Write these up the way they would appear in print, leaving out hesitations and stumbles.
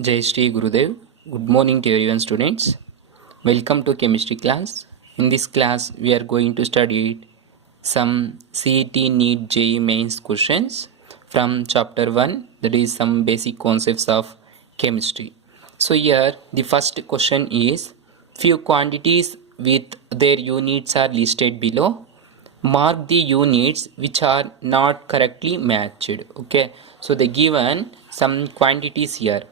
Jai Shri Gurudev. Good morning to everyone, students. Welcome to chemistry class. In this class, we are going to study some CET NEET JEE mains questions from chapter 1, that is some basic concepts of chemistry. So here the first question is, few quantities with their units are listed below. Mark the units which are not correctly matched. Okay, so they given some quantities here,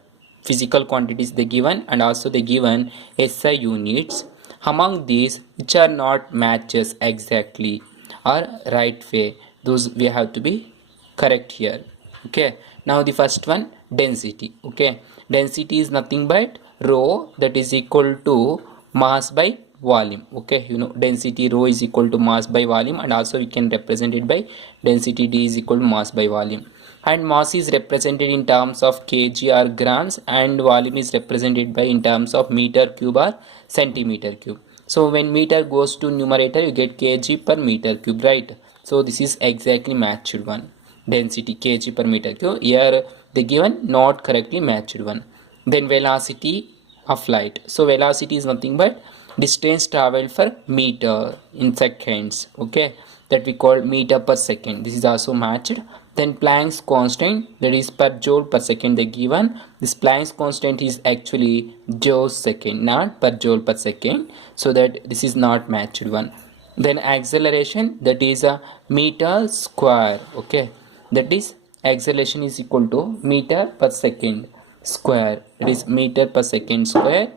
physical quantities they given, and also they given SI units. Among these, which are not matches exactly or right way, those we have to be correct here. Okay, now the first one, density. Okay, density is nothing but rho, that is equal to mass by volume. Okay, you know density rho is equal to mass by volume, and also we can represent it by density d is equal to mass by volume. And mass is represented in terms of kg or grams, and volume is represented by in terms of meter cube or centimeter cube. So when meter goes to numerator, you get kg per meter cube, right? So this is exactly matched one, density kg per meter cube. Here they given not correctly matched one. Then velocity of light. So velocity is nothing but distance traveled for meter in seconds. Okay, that we call meter per second. This is also matched. Then Planck's constant, that is per joule per second they given. This Planck's constant is actually joule second, not per joule per second. So that this is not matched one. Then acceleration, that is a meter square. Okay, that is acceleration is equal to meter per second square. It is meter per second square.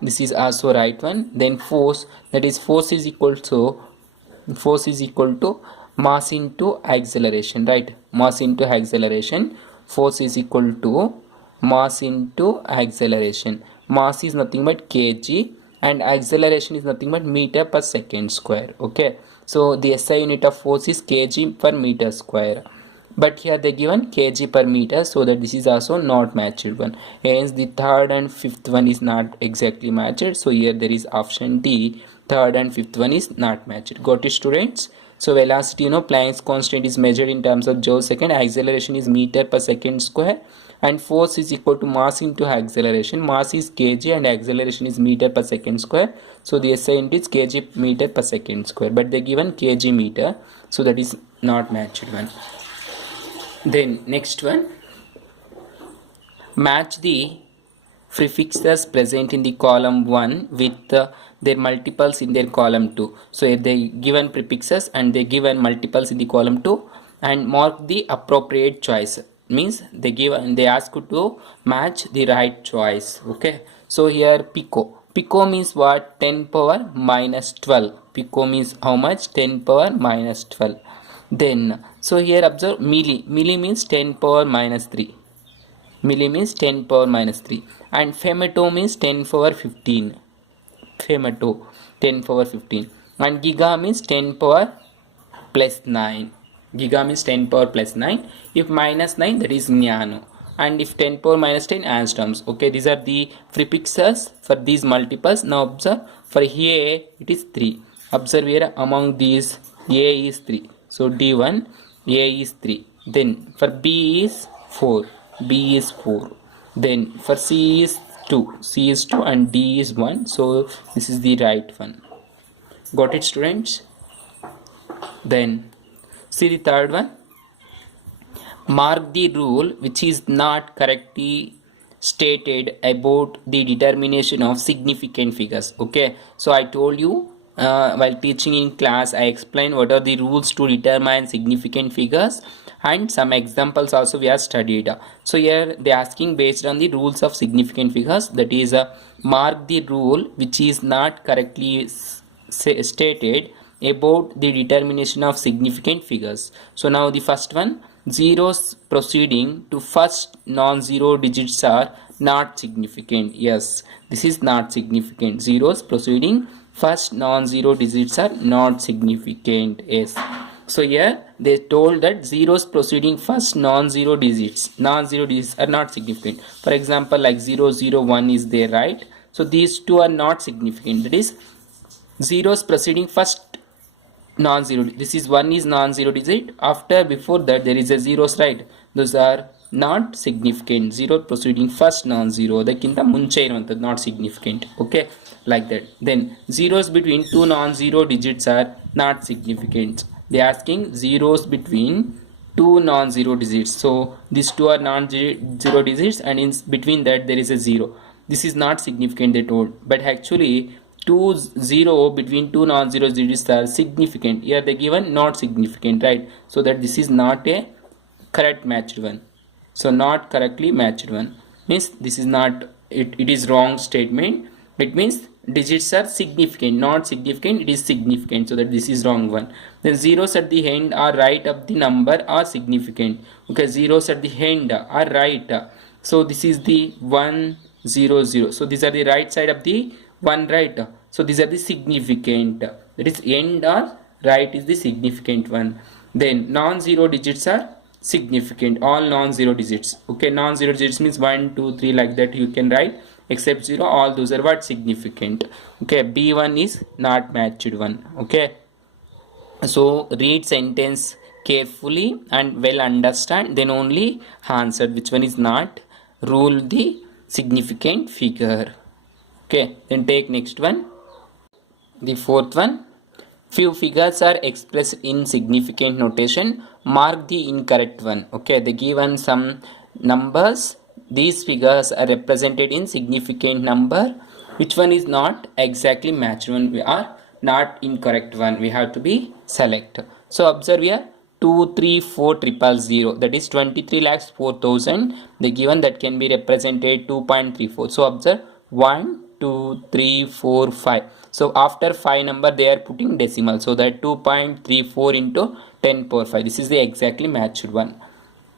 This is also right one. Then force, that is force is equal to mass into acceleration, right? Mass into acceleration. Force is equal to mass into acceleration. Mass is nothing but kg and acceleration is nothing but meter per second square. Okay, so the SI unit of force is kg per meter square, but here they given kg per meter, so that this is also not matched one. Hence the third and fifth one is not exactly matched. So here there is option D, third and fifth one is not matched. Got it, students? So velocity, you know, Planck's constant is measured in terms of joule second, acceleration is meter per second square, and force is equal to mass into acceleration. Mass is kg and acceleration is meter per second square. So the SI unit is kg meter per second square, but they given kg meter, so that is not matched one. Then next one, match the prefixes present in the column 1 with their multiples in their column 2. So they given prefixes and they given multiples in the column 2, and mark the appropriate choice. Means they ask you to match the right choice. Okay, so here pico means what? 10 power minus 12. Pico means how much? 10 power minus 12. Then so here observe milli means 10 power minus 3. Milli means 10 power minus 3, and femto means 10 power 15. Femto 10 power 15, and giga means 10 power plus 9. Giga means 10 power plus 9. If minus 9, that is nano, and if 10 power minus 10, angstroms. Okay, these are the prefixes for these multiples. Now observe, for A it is 3. Observe here, among these A is 3. So D1, A is 3. Then for B is 4. B is 4. Then for C is 2. C is 2 and D is 1. So this is the right one. Got it, students? Then see the third one. Mark the rule which is not correctly stated about the determination of significant figures. Okay, so I told you while teaching in class, I explained what are the rules to determine significant figures, and some examples also we have studied. So here they are asking based on the rules of significant figures, that is mark the rule which is not correctly stated about the determination of significant figures. So now the first one, zeros proceeding to first non-zero digits are not significant. Yes, this is not significant. Zeros proceeding first non-zero digits are not significant. Yes, so here they told that zeros proceeding first non-zero digits are not significant. For example, like 0 0 1 is there, right? So these two are not significant. That is zeros proceeding first non-zero, this is 1 is non-zero digit, after before that there is a zeros, right? Those are not significant, 0 proceeding first non-zero, ಅದಕ್ಕಿಂತ ಮುಂಚೆ ಇರುವಂಥದ್ದು not significant. Okay, like that. Then zeros between two non-zero digits are not significant. They are asking zeros between two non-zero digits, so these two are non-zero digits and in between that there is a zero. This is not significant, they told, but actually 0 between two non-zero digits are significant. Here they given not significant, right? So that this is not a correct matched one. So not correctly matched one means this is not it is wrong statement. It means digits are significant, not significant, it is significant, so that this is wrong one. Then zeros at the end are right of the number are significant. Okay, zeros at the end are right, so this is the 1 0 0, so these are the right side of the 1, right? So these are the significant, that is end or right is the significant one. Then non-zero digits are significant, all non-zero digits. Okay, non-zero digits means 1 2 3 like that you can write, except 0, all those are what significant. Okay, B1 is not matched one. Okay, so read sentence carefully and well understand, then only answer which one is not. Rule the significant figure. Okay, then take next one, the fourth one. Few figures are expressed in significant notation, mark the incorrect one. Okay, they given some numbers, these figures are represented in significant number, which one is not exactly matched one, we are not incorrect one, we have to be select. So observe here 234,000, that is 23,04,000 they given, that can be represented 2.34. so observe 1 2 3 4 5, so after 5 number they are putting decimal, so that 2.34 into 10 power 5, this is the exactly matched one.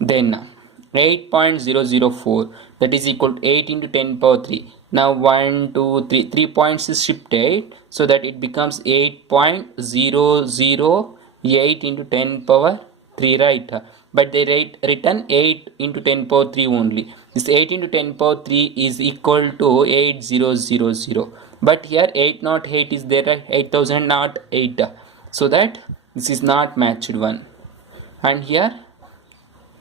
Then 8.004, that is equal to 8 into 10 power 3. Now 1 2 3 3 points is shifted, so that it becomes 8.008 into 10 power 3, right? But they written 8 into 10 power 3 only. This 8 into 10 power 3 is equal to 8000, but here 808 is there, right? 8000 not 8, so that this is not matched one. And here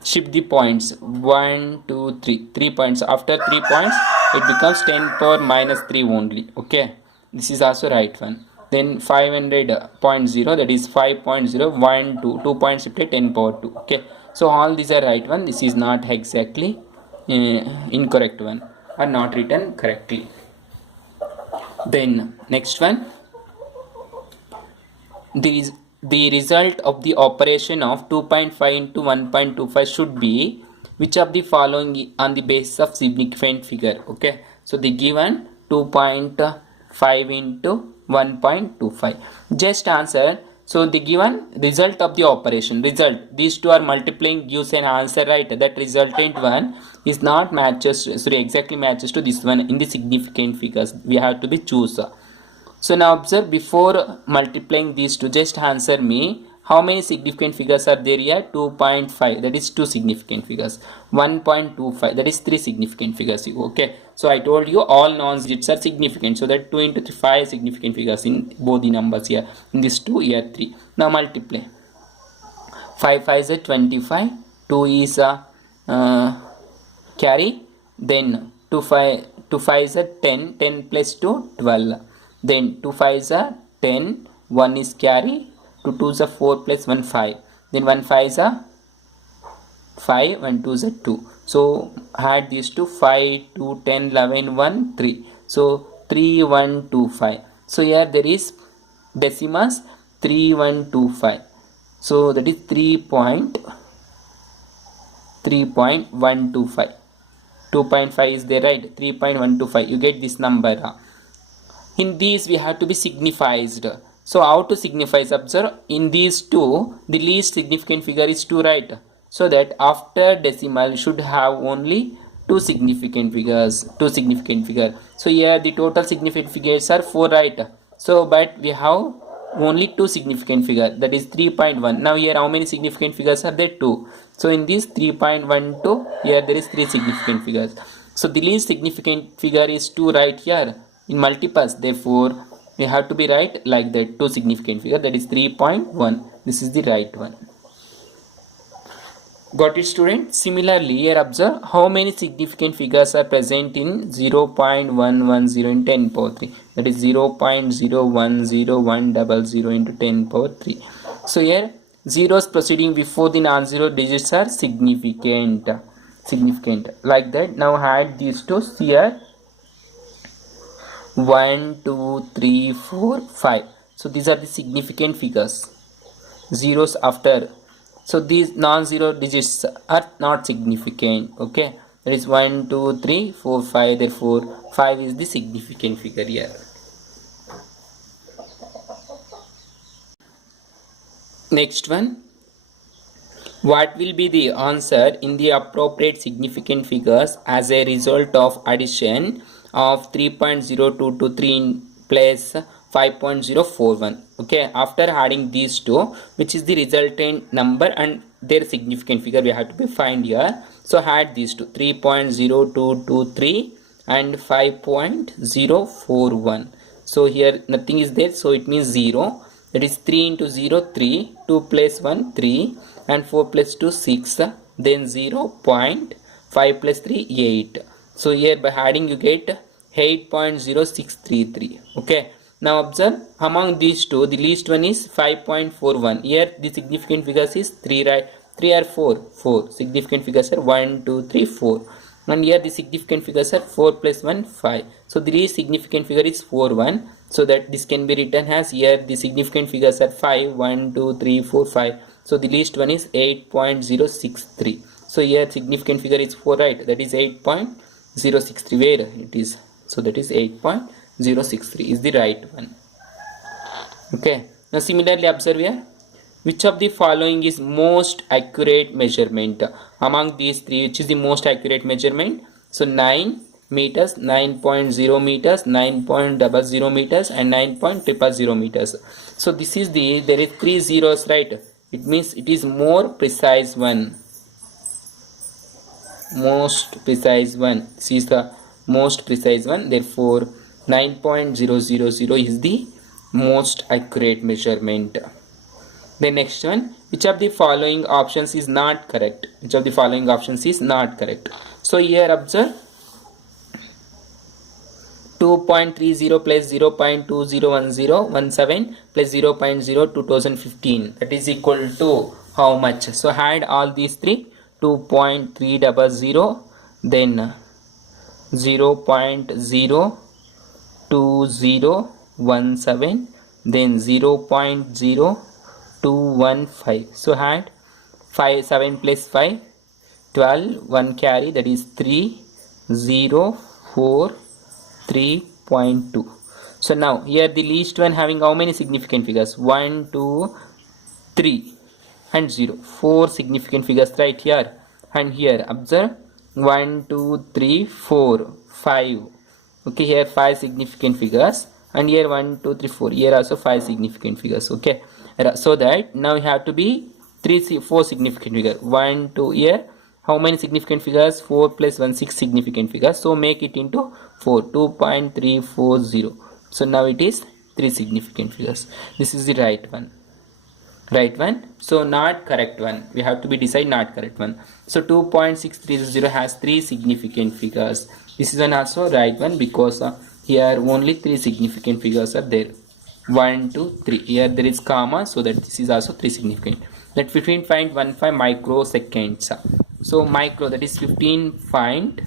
shift the points 1 2 3 3 points, after 3 points it becomes 10 power minus 3 only. Okay, this is also right one. Then 500.0, that is 5.0 1 2 2 points shifted 10 power 2. Okay, so all these are right one, this is not exactly incorrect one, or not written correctly. Then next one, the result of the operation of 2.5 into 1.25 should be which of the following on the basis of significant figure. Okay, so the given 2.5 into 1.25, just answer. So the given result of the operation, result, these two are multiplying gives an answer, right? That resultant one is not matches, sorry, exactly matches to this one in the significant figures, we have to be choose. So now observe, before multiplying these two, just answer me how many significant figures are there here. 2.5, that is 2 significant figures. 1.25, that is 3 significant figures. Okay, so I told you all non-digits are significant, so that 2 into 3, 5 significant figures in both the numbers here, in this 2 here 3. Now multiply, 5 5 is a 25, 2 is a carry, then 2 5 is a 10, 10 plus 2 12, then 2 5 is a 10, 1 is carry, 2 2 is a 4 plus 1 5, then 1 5 is a 5, 1 2 is a 2. So add these two, 5 2 10 11 1 3, so 3125. So here there is decimals 3125, so that is 3.125. 2.5 is there, right? 3.125, you get this number. In these we have to be signified. So how to signify? Observe, in these two the least significant figure is 2, right? So that after decimal should have only 2 significant figures, 2 significant figure. So here the total significant figures are 4, right? So but we have only 2 significant figure, that is 3.1. Now here how many significant figures are there? 2. So in this 3.12, here there is 3 significant figures. So the least significant figure is 2 right here in multiples, therefore we have to be right like that, 2 significant figure, that is 3.1. This is the right one. Got it, student? Similarly, here observe how many significant figures are present in 0.110 in 10 power 3. That is 0.010100 into 10 power 3. So here zeros proceeding before the non-zero digits are significant. Like that. Now add these two here. 1, 2, 3, 4, 5. So these are the significant figures. Zeros after. So these non-zero digits are not significant. Okay, that is 1, 2, 3, 4, 5. Therefore 5 is the significant figure here. Next one, what will be the answer in the appropriate significant figures as a result of addition of 3.0223 in place 5.041? Okay, after adding these two, which is the resultant number and their significant figure we have to be find here. So add these two, 3.0223 and 5.041. So here nothing is there, so it means 0. That is 3 into 0 3, 2 plus 1 3, and 4 plus 2 6, then 0.5 plus 3 8. So here by adding you get 8.0633. Okay, now observe among these two the least one is 5.41. Here the significant figures is 3, right? 3 or 4 significant figures are 1 2 3 4, and here the significant figures are 4 plus 1 5. So the least significant figure is 4 1. So that this can be written as here the significant figures are 5 1 2 3 4 5. So the least one is 8.063. So here significant figure is 4, right? That is 8.063. Where it is? So that is 8.063 is the right one. Okay. Now similarly observe here. Which of the following is most accurate measurement? Among these three, which is the most accurate measurement? So 9 meters, 9.0 meters, 9.00 meters, and 9.000 meters. So this is there is 3 zeros, right? It means it is more precise one. Most precise one. This is the most precise one. Therefore 9.000 is the most accurate measurement. The next one, which of the following options is not correct? Which of the following options is not correct? So here observe 2.30 plus 0.201017 plus 0.02015, that is equal to how much? So add all these three, 2.300, then 0.02017, then 0.0215. So add 5, 7 plus 5, 12, 1 carry, that is 3, 0, 4, 3.2. So now here the least one having how many significant figures? 1, 2, 3 and 0. 4 significant figures right here. And here observe 1, 2, 3, 4, 5. Okay, here 5 significant figures, and here 1, 2, 3, 4. Here also 5 significant figures. Okay, so that now you have to be 4 significant figures. 1, 2, here how many significant figures? 4 plus 1, 6 significant figures. So make it into 4, 2.340. So now it is 3 significant figures. This is the right one. Right one. So not correct one. We have to be decide not correct one. So 2.630 has 3 significant figures. This is one also right one, because here only 3 significant figures are there. 1, 2, 3. Here there is comma, so that this is also 3 significant. That 15.15 microseconds. So micro, that is 15.15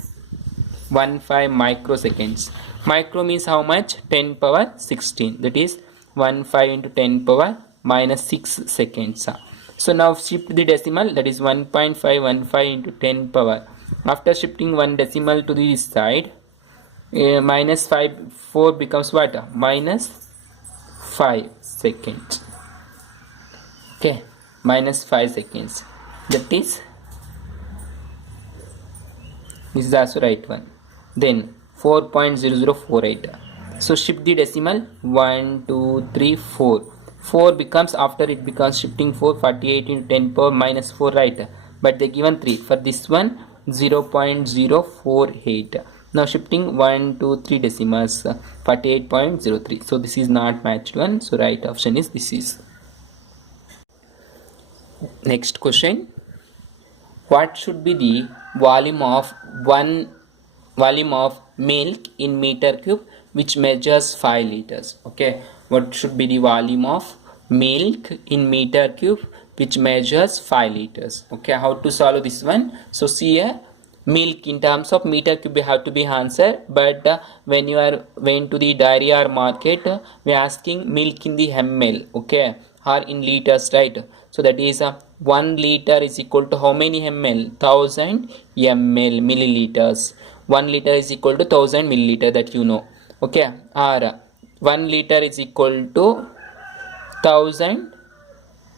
microseconds. Micro means how much? 10 power 16. That is 15 into 10 power minus 6 seconds. So now shift the decimal, that is 1.515 into 10 power. After shifting one decimal to this side, minus 4 becomes what? Minus 5 seconds. Okay, minus 5 seconds. That is, this is also right one. Then 4.0048. So shift the decimal, 1, 2, 3, 4. 4 becomes, after it becomes shifting 4, 48 into 10 power minus 4, right? But they given 3. For this one, 0.048. Now shifting 1, 2, 3 decimals, 48.03. So this is not matched one. So right option is this is. Next question. what should be the volume of milk in meter cube which measures 5 liters? Okay, what should be the volume of milk in meter cube which measures 5 liters? Okay, how to solve this one? So see here, milk in terms of meter cube we have to be answer, but when you are went to the dairy or market, we are asking milk in the ml, okay, or in liters, right? So that is 1 liter is equal to how many ml? 1000 ml, milliliters. 1 liter is equal to 1000 milliliter, that you know, okay, or 1 liter is equal to 1000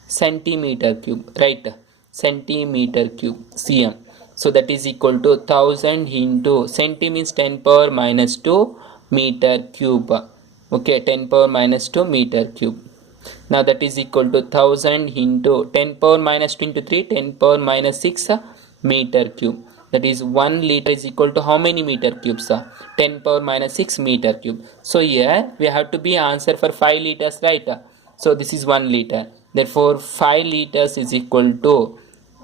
centimeter cube, right? Centimeter cube, cm. So that is equal to 1000 into centi means 10 power minus 2 meter cube, okay, 10 power minus 2 meter cube. Now that is equal to 1000 into 10 power minus 2 into 3, 10 power minus 6 meter cube. That is 1 liter is equal to how many meter cubes? 10 power minus 6 meter cube. So here we have to be answer for 5 liters, right? So this is 1 liter. Therefore 5 liters is equal to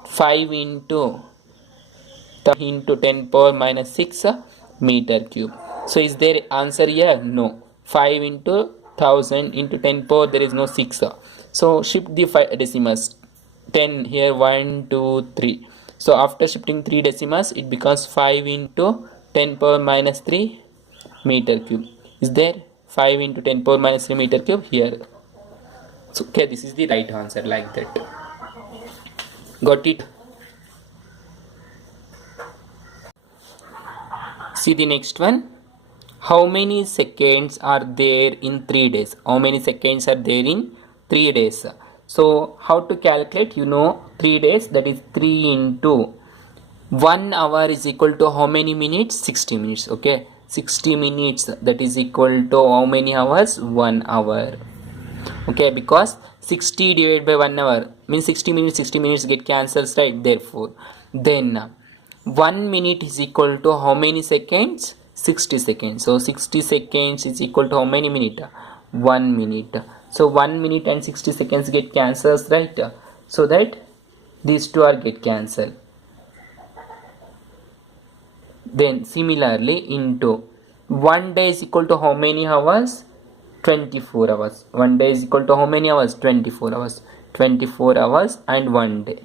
5 into 10 power minus 6 meter cube. So is there answer here? No. 5 into 1000 into 10 power, there is no 6. So shift the 5 decimals. 10 here, 1 2 3. So after shifting 3 decimals, it becomes 5 into 10 power minus 3 meter cube. Is there 5 into 10 power minus 3 meter cube here? So okay, this is the right answer, like that. Got it? See the next one. How many seconds are there in 3 days? How many seconds are there in 3 days? So how to calculate? You know, 3 days, that is 3 into 1 hour is equal to how many minutes? 60 minutes. Okay, 60 minutes, that is equal to how many hours? 1 hour. Okay, because 60 divided by 1 hour means 60 minutes get cancels, right? Therefore then 1 minute is equal to how many seconds? 60 seconds. So 60 seconds is equal to how many minutes? 1 minute. So 1 minute and 60 seconds get cancels, right? So that these two are get cancelled. Then similarly into 1 day is equal to how many hours? 24 hours. 1 day is equal to how many hours? 24 hours. 24 hours and 1 day.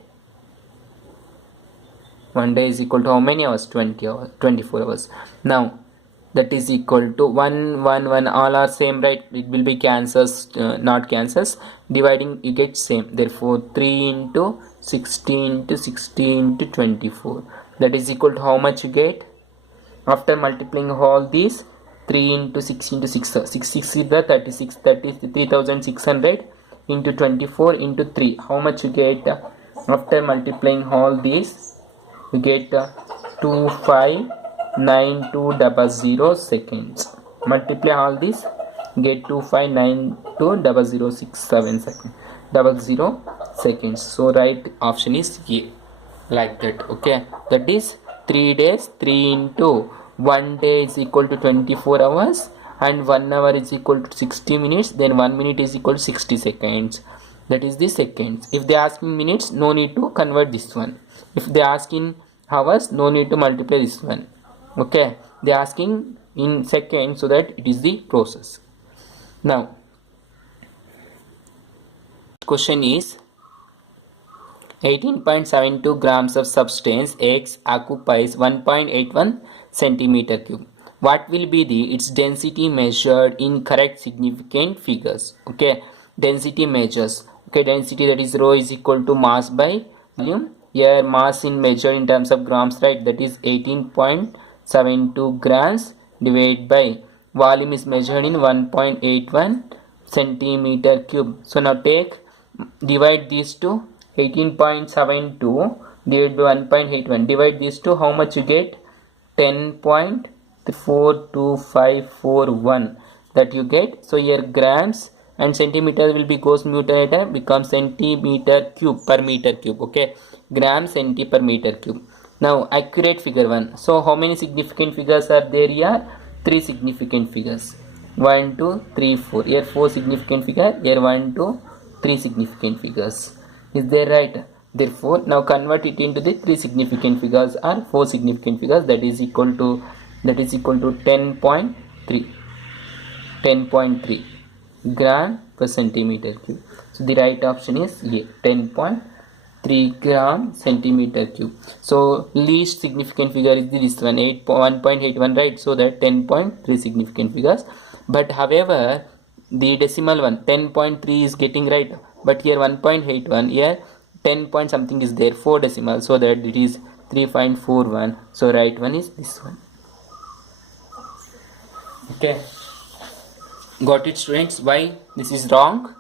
1 day is equal to how many hours? 20 hours. 24 hours. Now that is equal to 1 1 1, all are same, right? It will be cancels, not cancels. Dividing you get same. Therefore 3 into 60 into 60 into 24, that is equal to how much you get? After multiplying all these, 3 into 6 into 6, 6 is the 36, that is 3600 into 24 into 3. How much you get? After multiplying all these, you get 259200 seconds. Multiply all this, get 25920067 seconds. 00 seconds. So right option is A, like that. Okay, that is 3 days. 3 into 1 day is equal to 24 hours and 1 hour is equal to 60 minutes. Then 1 minute is equal to 60 seconds. That is the seconds. If they ask in minutes, no need to convert this one. If they ask in hours, no need to multiply this one. Okay, they are asking in seconds, so that it is the process. Now question is 18.72 grams of substance X occupies 1.81 centimeter cube. What will be its density measured in correct significant figures? Okay, density measures. Okay, density, that is rho is equal to mass by volume. Here mass in measured in terms of grams, right? That is 18.72 grams divided by volume is measured in 1.81 centimeter cube. So now divide these two. 18.72 divided by 1.81, divide these two, how much you get? 10.42541, that you get. So here grams and centimeter will be goes mutator, becomes centimeter cube per meter cube. Okay, gram centi per meter cube. Now accurate figure 1. So how many significant figures are there here? 3 significant figures. 1 2 3 4. Here 4 significant figure, here 1 2 3 significant figures. Is there, right? Therefore, now convert it into the 3 significant figures or 4 significant figures, that is equal to 10.3 gram per centimeter cube. So the right option is A, 10.3 gram centimeter cube. So least significant figure is this one, 1.81, right? So that 10.3 significant figures. But however, the decimal one 10.3 is getting right, but here 1.81, here 10 point something is there, 4 decimal, so that it is 3.41. So right one is this one. Okay, got it students? Why this is wrong?